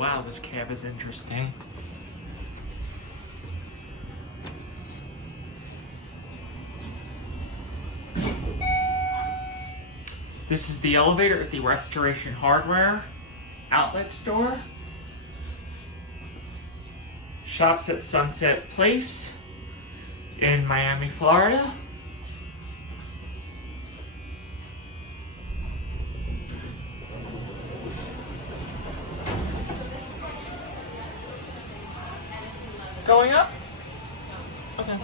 wow, this cab is interesting. This is the elevator at the Restoration Hardware outlet store. Shops at Sunset Place in Miami, Florida. Going up? Okay.